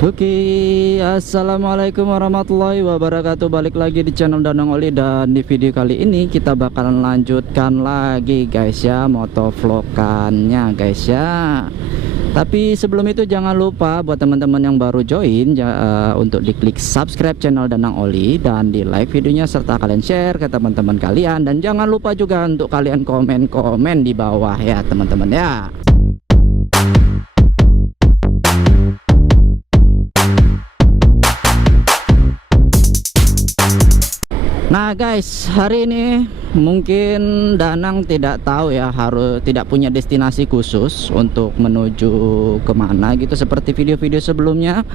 Oke, assalamualaikum warahmatullahi wabarakatuh. Balik lagi di channel Danang Oli, dan di video kali ini kita bakalan lanjutkan lagi guys ya, motovlogannya guys ya. Tapi sebelum itu jangan lupa buat teman-teman yang baru join untuk diklik subscribe channel Danang Oli dan di like videonya, serta kalian share ke teman-teman kalian, dan jangan lupa juga untuk kalian komen-komen di bawah ya teman-teman ya. Nah guys, hari ini mungkin Danang tidak tahu ya, tidak punya destinasi khusus untuk menuju kemana gitu seperti video-video sebelumnya.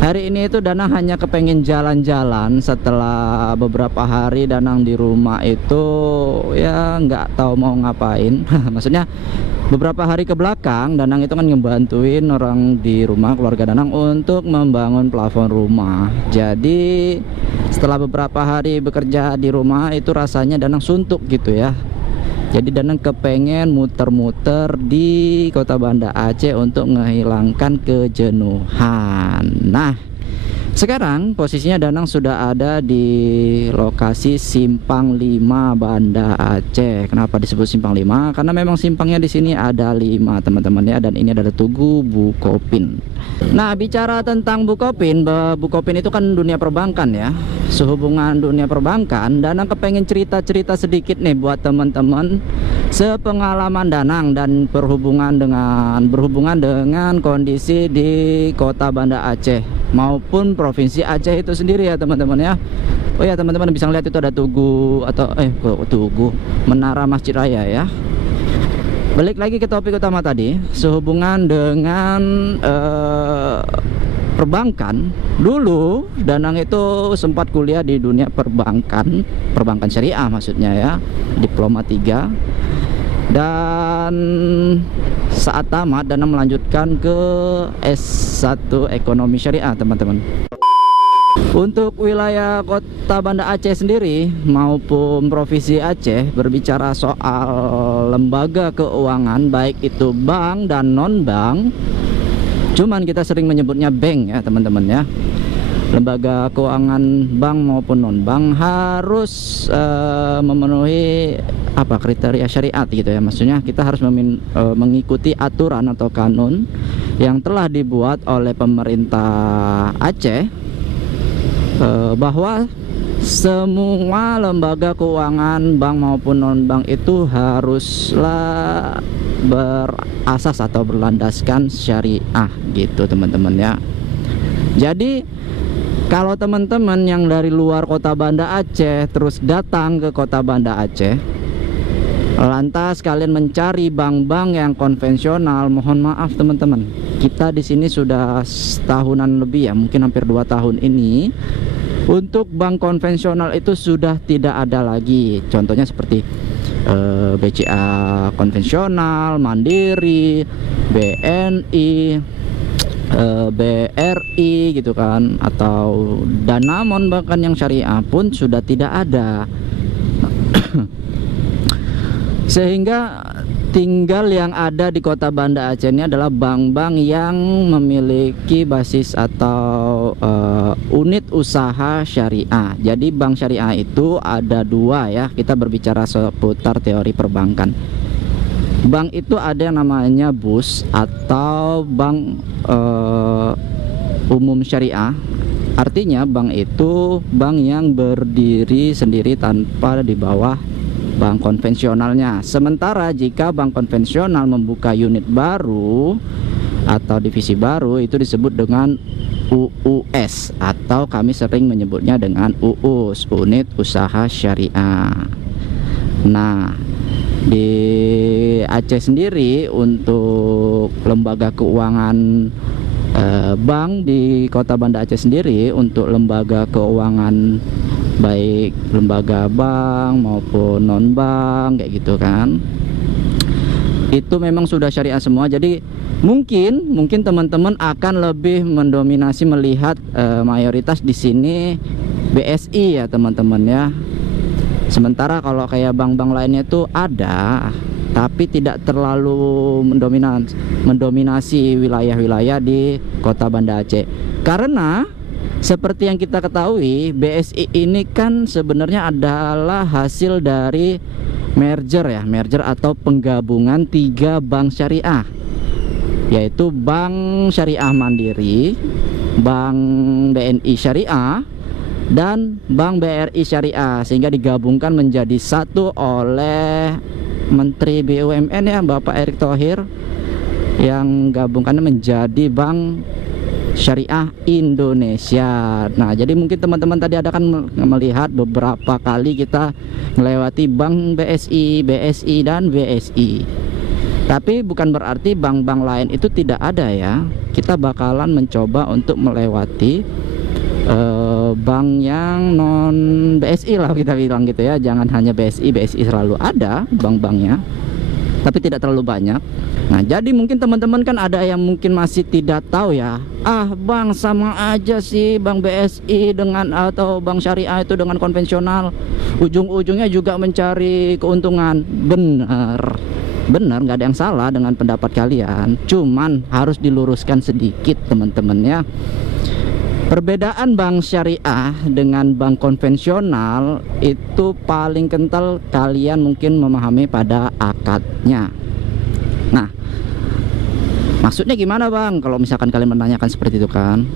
Hari ini itu Danang hanya kepengen jalan-jalan setelah beberapa hari Danang di rumah itu ya nggak tahu mau ngapain. Maksudnya beberapa hari ke belakang Danang itu kan ngebantuin orang di rumah, keluarga Danang, untuk membangun plafon rumah. Jadi setelah beberapa hari bekerja di rumah itu rasanya Danang suntuk gitu ya. Jadi Danang kepengen muter-muter di kota Banda Aceh untuk menghilangkan kejenuhan. Nah, sekarang posisinya Danang sudah ada di lokasi Simpang 5 Banda Aceh. Kenapa disebut Simpang 5? Karena memang simpangnya di sini ada 5 teman-teman ya, dan ini adalah Tugu Bukopin. Nah, bicara tentang Bukopin itu kan dunia perbankan ya. Sehubungan dunia perbankan, Danang kepengen cerita-cerita sedikit nih buat teman-teman sepengalaman Danang dan berhubungan dengan kondisi di kota Banda Aceh maupun provinsi Aceh itu sendiri ya teman-teman ya. Oh ya teman-teman, bisa lihat itu ada Tugu Menara Masjid Raya ya. Balik lagi ke topik utama tadi, sehubungan dengan perbankan. Dulu Danang itu sempat kuliah di dunia perbankan syariah maksudnya ya, diploma 3. Dan saat tamat Danang melanjutkan ke S1 ekonomi syariah teman-teman. Untuk wilayah kota Banda Aceh sendiri maupun provinsi Aceh, berbicara soal lembaga keuangan baik itu bank dan non bank, cuman kita sering menyebutnya bank ya teman-teman ya. Lembaga keuangan bank maupun non bank harus memenuhi kriteria syariat gitu ya. Maksudnya kita harus mengikuti aturan atau kanun yang telah dibuat oleh pemerintah Aceh, bahwa semua lembaga keuangan bank maupun non bank itu haruslah berasas atau berlandaskan syariah gitu teman-teman ya. Jadi kalau teman-teman yang dari luar kota Banda Aceh terus datang ke kota Banda Aceh, lantas kalian mencari bank-bank yang konvensional, mohon maaf teman-teman, kita di sini sudah setahunan lebih ya, mungkin hampir 2 tahun ini, untuk bank konvensional itu sudah tidak ada lagi. Contohnya seperti BCA konvensional, Mandiri, BNI, BRI gitu kan, atau Danamon bahkan yang syariah pun sudah tidak ada. Sehingga tinggal yang ada di kota Banda Aceh ini adalah bank-bank yang memiliki basis atau unit usaha syariah. Jadi bank syariah itu ada 2 ya, kita berbicara seputar teori perbankan. Bank itu ada yang namanya BUS atau bank umum syariah. Artinya bank itu bank yang berdiri sendiri tanpa di bawah bank konvensionalnya. Sementara jika bank konvensional membuka unit baru atau divisi baru, itu disebut dengan UUS, atau kami sering menyebutnya dengan UUS, unit usaha syariah. Nah, di Aceh sendiri untuk lembaga keuangan bank di kota Banda Aceh sendiri, untuk lembaga keuangan baik lembaga bank maupun non bank kayak gitu kan, itu memang sudah syariah semua. Jadi mungkin teman-teman akan lebih mendominasi melihat mayoritas di sini BSI ya teman-teman ya. Sementara kalau kayak bank-bank lainnya itu ada tapi tidak terlalu mendominasi wilayah-wilayah di kota Banda Aceh. Karena seperti yang kita ketahui, BSI ini kan sebenarnya adalah hasil dari merger atau penggabungan 3 bank syariah, yaitu Bank Syariah Mandiri, Bank BNI Syariah, dan Bank BRI Syariah, sehingga digabungkan menjadi satu oleh Menteri BUMN ya, Bapak Erick Thohir, yang gabungkannya menjadi Bank Syariah Indonesia. Nah, jadi mungkin teman-teman tadi ada kan melihat beberapa kali kita melewati Bank BSI dan BSI. Tapi bukan berarti bank-bank lain itu tidak ada ya. Kita bakalan mencoba untuk melewati bank yang non BSI lah kita bilang gitu ya. Jangan hanya BSI selalu ada bank-banknya, tapi tidak terlalu banyak. Nah, jadi mungkin teman-teman kan ada yang mungkin masih tidak tahu ya. Bang, sama aja sih Bank BSI dengan atau Bank Syariah itu dengan konvensional. Ujung-ujungnya juga mencari keuntungan. Benar, nggak ada yang salah dengan pendapat kalian. Cuman harus diluruskan sedikit teman-teman ya. Perbedaan bank syariah dengan bank konvensional itu paling kental kalian mungkin memahami pada akadnya. Nah, maksudnya gimana bang? Kalau misalkan kalian menanyakan seperti itu kan,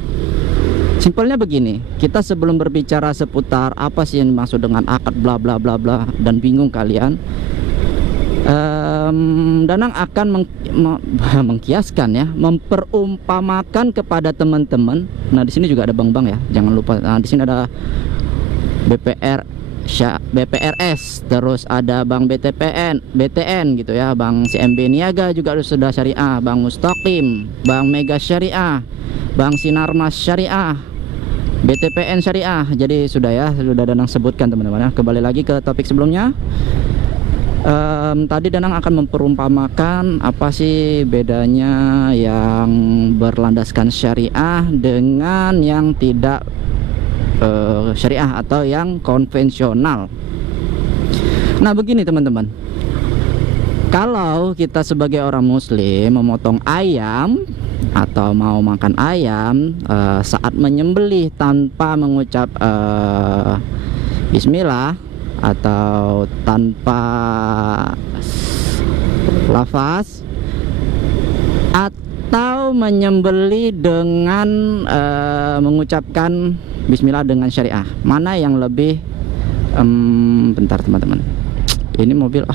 simpelnya begini. Kita sebelum berbicara seputar apa sih yang dimaksud dengan akad bla bla bla bla dan bingung kalian, Danang akan mengkiaskan ya, memperumpamakan kepada teman-teman. Nah, di sini juga ada bank-bank ya, jangan lupa. Nah, di sini ada BPRS, terus ada Bank BTN gitu ya, Bank CMB Niaga juga sudah syariah, Bank Mustaqim, Bank Mega Syariah, Bank Sinarmas Syariah, BTPN Syariah. Jadi sudah Danang sebutkan teman-teman ya. Kembali lagi ke topik sebelumnya. Tadi Danang akan memperumpamakan apa sih bedanya yang berlandaskan syariah dengan yang tidak syariah atau yang konvensional. Nah, begini teman-teman, kalau kita sebagai orang muslim memotong ayam atau mau makan ayam, saat menyembelih tanpa mengucap bismillah atau tanpa lafaz, atau menyembelih dengan mengucapkan bismillah dengan syariah, mana yang lebih bentar teman-teman, ini mobil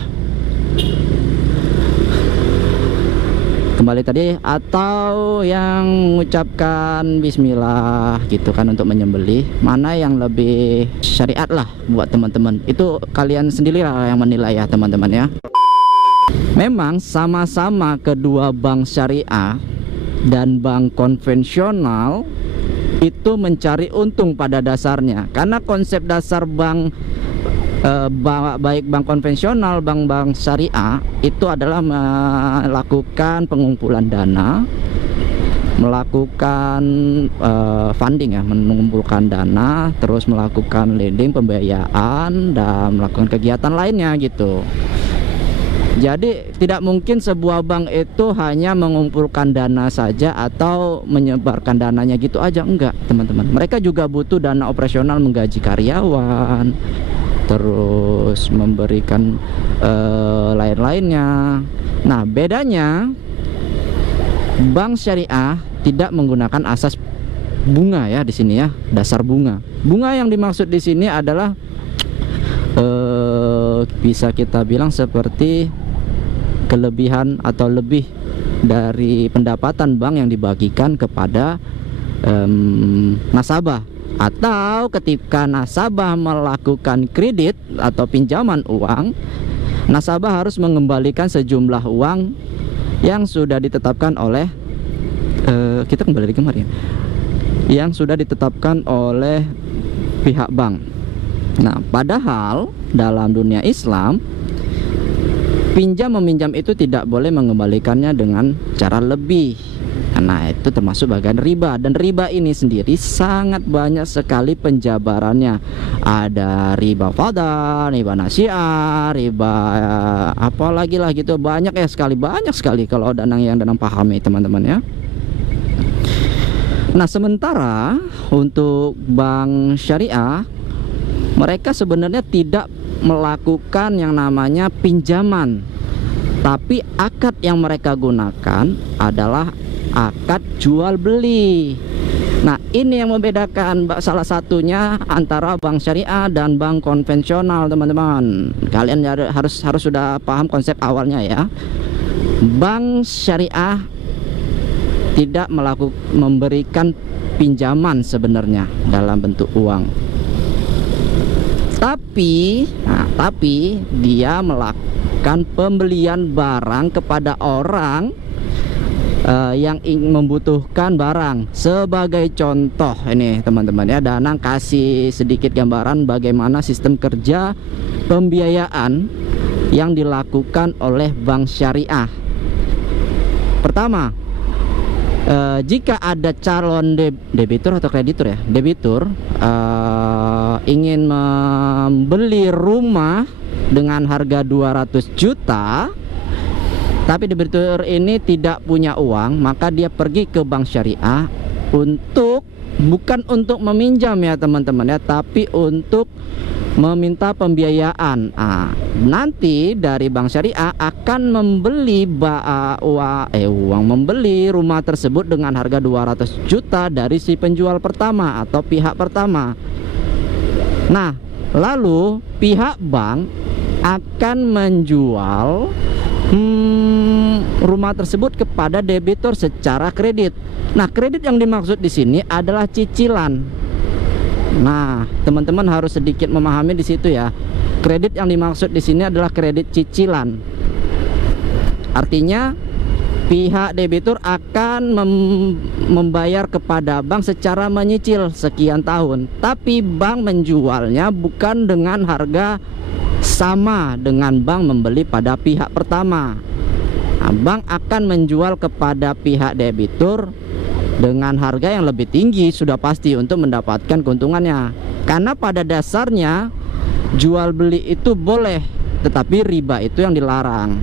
kembali tadi, atau yang mengucapkan bismillah gitu kan untuk menyembelih, mana yang lebih syariat lah buat teman-teman. Itu kalian sendirilah yang menilai ya teman-teman ya. Memang sama-sama kedua bank syariah dan bank konvensional itu mencari untung pada dasarnya, karena konsep dasar bank baik bank konvensional, bank syariah itu adalah melakukan pengumpulan dana, melakukan funding ya, mengumpulkan dana, terus melakukan lending, pembiayaan, dan melakukan kegiatan lainnya gitu. Jadi tidak mungkin sebuah bank itu hanya mengumpulkan dana saja atau menyebarkan dananya gitu aja, enggak teman-teman. Mereka juga butuh dana operasional, menggaji karyawan, terus memberikan lain-lainnya. Nah, bedanya bank syariah tidak menggunakan asas bunga ya di sini ya, dasar bunga. Bunga yang dimaksud di sini adalah bisa kita bilang seperti kelebihan atau lebih dari pendapatan bank yang dibagikan kepada nasabah. Atau ketika nasabah melakukan kredit atau pinjaman uang, nasabah harus mengembalikan sejumlah uang yang sudah ditetapkan oleh kita kembali lagi kemarin, yang sudah ditetapkan oleh pihak bank. Nah, padahal dalam dunia Islam, pinjam meminjam itu tidak boleh mengembalikannya dengan cara lebih Nah, itu termasuk bagian riba. Dan riba ini sendiri sangat banyak sekali penjabarannya. Ada riba fadl, riba nasi'ah, riba apa lagi lah gitu. Banyak sekali kalau Danang yang Danang pahami teman-teman ya. Nah, sementara untuk bank syariah, mereka sebenarnya tidak melakukan yang namanya pinjaman, tapi akad yang mereka gunakan adalah akad jual beli. Nah, ini yang membedakan salah satunya antara bank syariah dan bank konvensional, teman-teman. Kalian harus sudah paham konsep awalnya ya. Bank syariah tidak memberikan pinjaman sebenarnya dalam bentuk uang. Tapi dia melakukan pembelian barang kepada orang yang membutuhkan barang. Sebagai contoh ini teman-teman ya, Danang kasih sedikit gambaran bagaimana sistem kerja pembiayaan yang dilakukan oleh bank syariah. Pertama, jika ada calon debitur atau kreditur ya, debitur ingin membeli rumah dengan harga 200 juta, tapi debitur ini tidak punya uang, maka dia pergi ke bank syariah bukan untuk meminjam ya teman-teman ya, tapi untuk meminta pembiayaan. Nanti dari bank syariah akan membeli membeli rumah tersebut dengan harga 200 juta dari si penjual pertama atau pihak pertama. Nah, lalu pihak bank akan menjual rumah tersebut kepada debitur secara kredit. Nah, kredit yang dimaksud di sini adalah cicilan. Nah, teman-teman harus sedikit memahami di situ ya. Kredit yang dimaksud di sini adalah kredit cicilan. Artinya pihak debitur akan membayar kepada bank secara menyicil sekian tahun, tapi bank menjualnya bukan dengan harga sama dengan bank membeli pada pihak pertama. Nah, bank akan menjual kepada pihak debitur dengan harga yang lebih tinggi sudah pasti untuk mendapatkan keuntungannya. Karena pada dasarnya jual beli itu boleh, tetapi riba itu yang dilarang.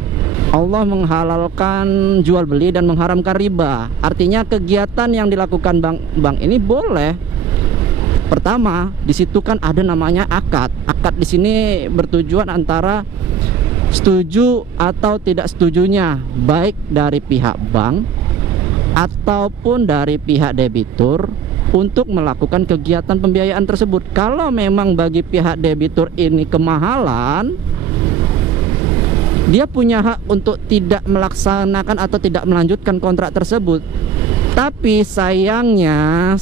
Allah menghalalkan jual beli dan mengharamkan riba. Artinya kegiatan yang dilakukan bank ini boleh. Pertama, di situ kan ada namanya akad. Akad di sini bertujuan antara setuju atau tidak setujunya, baik dari pihak bank ataupun dari pihak debitur untuk melakukan kegiatan pembiayaan tersebut. Kalau memang bagi pihak debitur ini kemahalan, dia punya hak untuk tidak melaksanakan atau tidak melanjutkan kontrak tersebut. Tapi sayangnya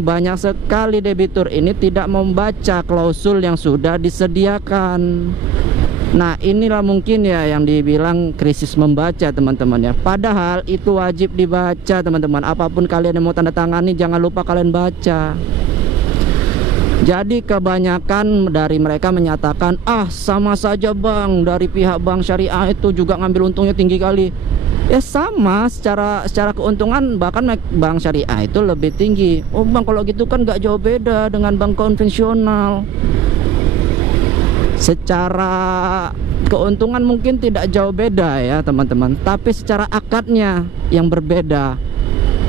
banyak sekali debitur ini tidak membaca klausul yang sudah disediakan. Nah, inilah mungkin ya yang dibilang krisis membaca teman-teman ya. Padahal itu wajib dibaca teman-teman. Apapun kalian yang mau tanda tangani, jangan lupa kalian baca. Jadi kebanyakan dari mereka menyatakan, sama saja bang, dari pihak bank syariah itu juga ngambil untungnya tinggi kali. Ya sama, secara keuntungan bahkan bank syariah itu lebih tinggi. Oh bang, kalau gitu kan gak jauh beda dengan bank konvensional. Secara keuntungan mungkin tidak jauh beda ya teman-teman, tapi secara akadnya yang berbeda.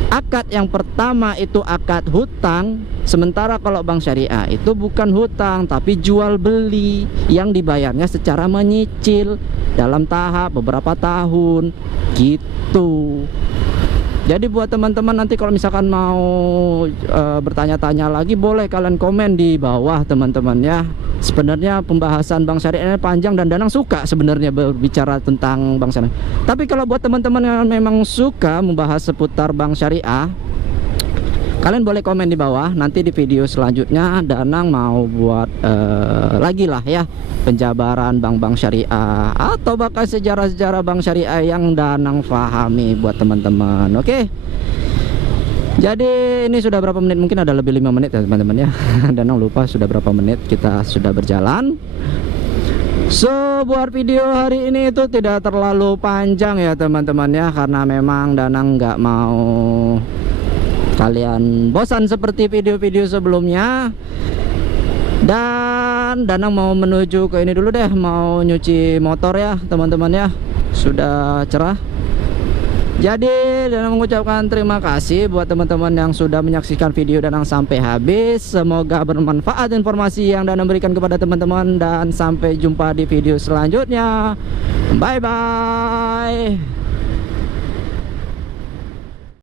Akad yang pertama itu akad hutang, sementara kalau bank syariah itu bukan hutang tapi jual beli yang dibayarnya secara menyicil dalam tahap beberapa tahun gitu. Jadi buat teman-teman nanti kalau misalkan mau bertanya-tanya lagi, boleh kalian komen di bawah teman-teman ya. Sebenarnya pembahasan bank syariah ini panjang dan Danang suka sebenarnya berbicara tentang bank syariah. Tapi kalau buat teman-teman yang memang suka membahas seputar bank syariah, kalian boleh komen di bawah. Nanti di video selanjutnya Danang mau buat lagi lah ya, penjabaran bank-bank syariah atau bahkan sejarah-sejarah bank syariah yang Danang pahami buat teman-teman. Oke. Jadi ini sudah berapa menit? Mungkin ada lebih 5 menit ya teman-teman ya. Danang lupa sudah berapa menit kita sudah berjalan. So buat video hari ini itu tidak terlalu panjang ya teman-teman ya, karena memang Danang nggak mau kalian bosan seperti video-video sebelumnya. Dan Danang mau menuju ke ini dulu deh, mau nyuci motor ya teman-teman ya, sudah cerah. Jadi Danang mengucapkan terima kasih buat teman-teman yang sudah menyaksikan video Danang sampai habis. Semoga bermanfaat informasi yang Danang berikan kepada teman-teman, dan sampai jumpa di video selanjutnya. Bye bye.